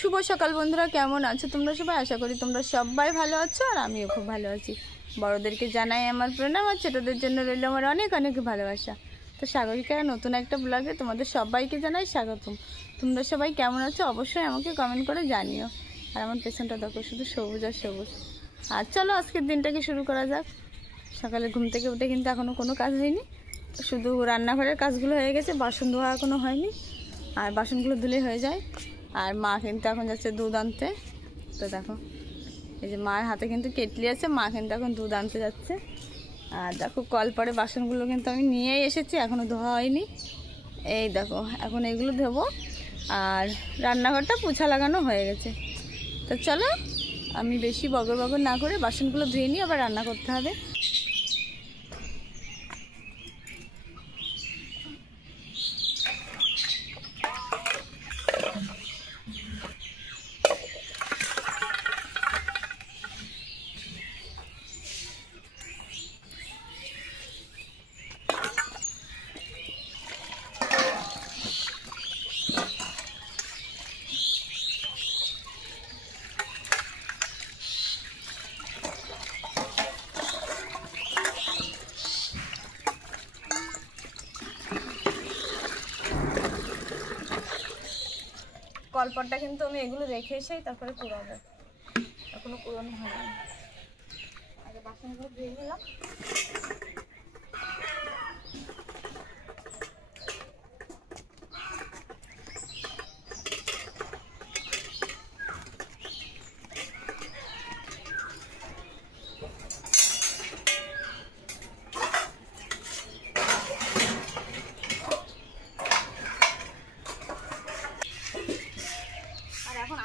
শুভ সকাল বন্ধুরা, কেমন আছো তোমরা সবাই? আশা করি তোমরা সবাই ভালো আছো আর আমিও খুব ভালো আছি। বড়দেরকে জানাই আমার প্রণাম আর ছোটদের জন্য রইল আমার অনেক অনেক ভালোবাসা। তো সাগরিকার নতুন একটা ব্লগে তোমাদের সবাইকে জানাই স্বাগতম। তোমরা সবাই কেমন আছো অবশ্যই আমাকে কমেন্ট করে জানিও। আর আমার পেছনটা দেখো, শুধু সবুজ আর সবুজ। আর চলো আজকের দিনটাকে শুরু করা যাক। সকালে ঘুম থেকে উঠে কিন্তু এখনও কোনো কাজ হয়নি, শুধু রান্নাঘরের কাজগুলো হয়ে গেছে, বাসন ধোয়া এখনও হয়নি। আর বাসনগুলো ধুলে হয়ে যায়। আর মা কিন্তু এখন যাচ্ছে দুধ আনতে। তো দেখো এই যে মার হাতে কিন্তু কেটলি আছে, মা কিন্তু এখন দুধ আনতে যাচ্ছে। আর দেখো কল পরে বাসনগুলো কিন্তু আমি নিয়েই এসেছি, এখনও ধোয়া হয়নি। এই দেখো এখন এগুলো ধোবো। আর রান্নাঘরটা পোছা লাগানো হয়ে গেছে। তো চলো আমি বেশি বগর বগর না করে বাসনগুলো ধুয়ে নিই, আবার রান্না করতে হবে। কলপটটা কিন্তু আমি এগুলো রেখে এসেই তারপরে কুড়াবো, এখনো কুড়ানো হয়নি। আগে বাসনগুলো ধুয়ে নিলাম।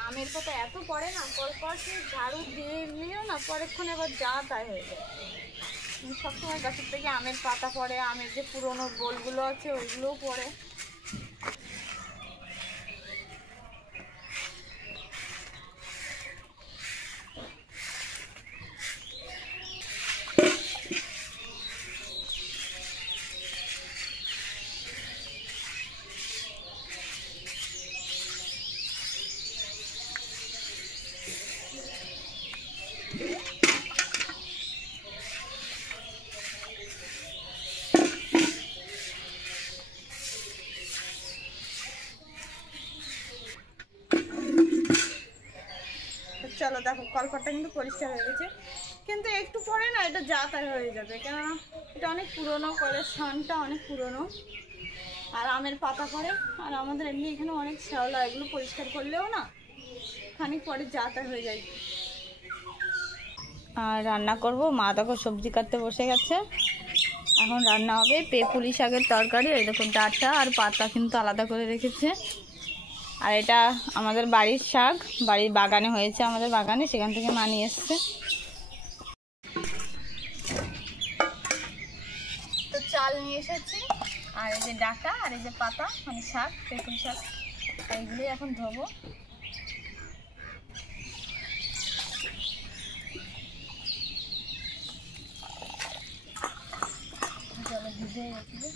আমের পাতা এত পড়ে না, পরপর ঝাড়ু দিয়ে নিও না, পরেক্ষণ এবার যা তাই হয়ে যায়। সবসময় গাছের থেকে আমের পাতা পড়ে, আমের যে পুরোনো গোলগুলো আছে ওইগুলোও পড়ে। চলো দেখো কলপাটটা কিন্তু পরিষ্কার হয়ে গেছে, কিন্তু একটু পরে না এটা যা তাই হয়ে যাবে, কেননা এটা অনেক পুরনো, কলের সানটা অনেক পুরনো। আর আমের পাতা পড়ে, আর আমাদের এমনি এখানে অনেক শ্যাওলা, এগুলো পরিষ্কার করলেও না খানিক পরে যা তাই হয়ে যায়। আর রান্না করব, মা দেখো সবজি কাটতে বসে গেছে। এখন রান্না হবে পুঁই শাকের তরকারি। এই দেখো ডাঁটা আর পাতা কিন্তু আলাদা করে রেখেছে। আর এটা আমাদের বাড়ির শাক, বাড়ির বাগানে হয়েছে, আমাদের বাগানে, সেখান থেকে মা নিয়ে এসছে। তো চাল নিয়ে এসেছি, আর এই যে ডাঁটা আর এই যে পাতা, মানে শাক, পুঁই শাক, এইগুলোই এখন ধোবো। জলে ভিজে রাখবো।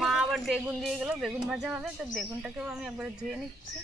মা আবার বেগুন দিয়ে গেল, বেগুন ভাজা হবে, তো বেগুনটাকেও আমি একবারে ধুয়ে নিচ্ছি।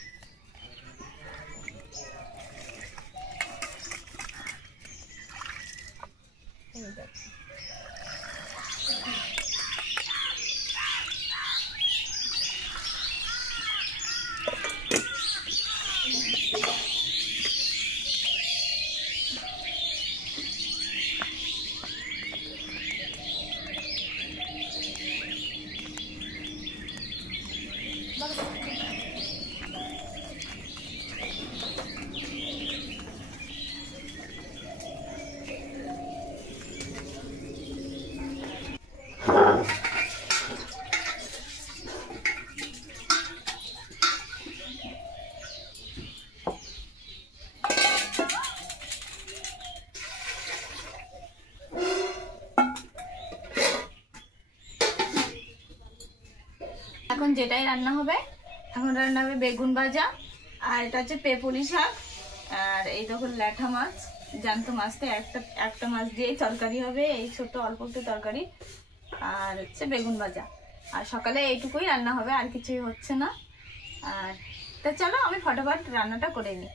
যেটাই রান্না হবে। এখন রান্না হবে বেগুন ভাজা, আর এটা হচ্ছে পেপুলি শাক, আর এই দেখুন ল্যাঠা মাছ, জ্যান্ত মাছতে একটা মাছ দিয়েই তরকারি হবে, এই ছোট অল্প একটু তরকারি, আর হচ্ছে বেগুন ভাজা। আর সকালে এইটুকুই রান্না হবে, আর কিছুই হচ্ছে না। আর তা চলো আমি ফটাফট রান্নাটা করে নিই।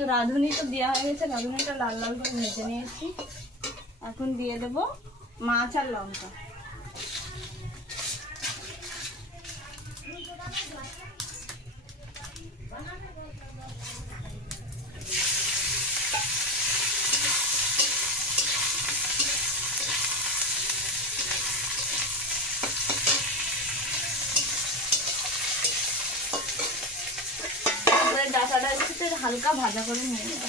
তো রাঁধুনি তো দেওয়া হয়ে গেছে, রাঁধুনিটা লাল লাল করে ভেজে নিয়েছি। এখন দিয়ে দেবো মাছ আর লঙ্কা। ডাটাটা একটু হালকা ভাজা করে নিয়ে নেব।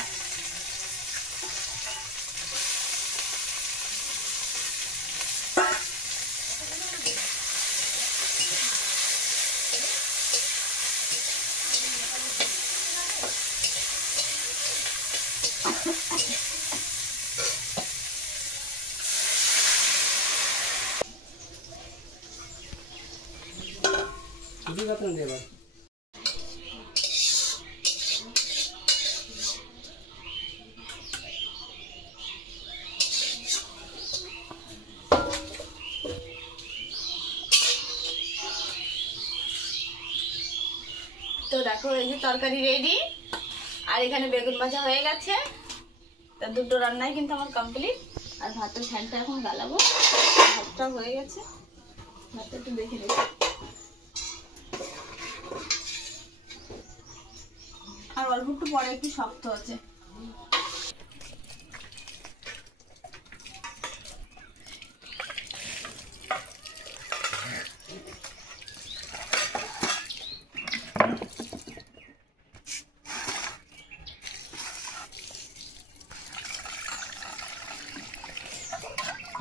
তো দেখো এই যে তরকারি রেডি, আর এখানে বেগুন ভাজা হয়ে গেছে। তা দুটো রান্নাই কিন্তু আমার কমপ্লিট। আর ভাতের ফ্যানটা এখন গালাবো, ভাতটা হয়ে গেছে। ভাতটা একটু দেখে দেখি, আর অল্প একটু পরে একটু শক্ত আছে।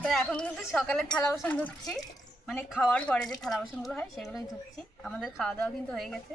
তো এখন কিন্তু সকালে থালা বাসন ধুচ্ছি, মানে খাওয়ার পরে যে থালা বাসনগুলো হয় সেগুলোই ধুচ্ছি। আমাদের খাওয়া দাওয়া কিন্তু হয়ে গেছে।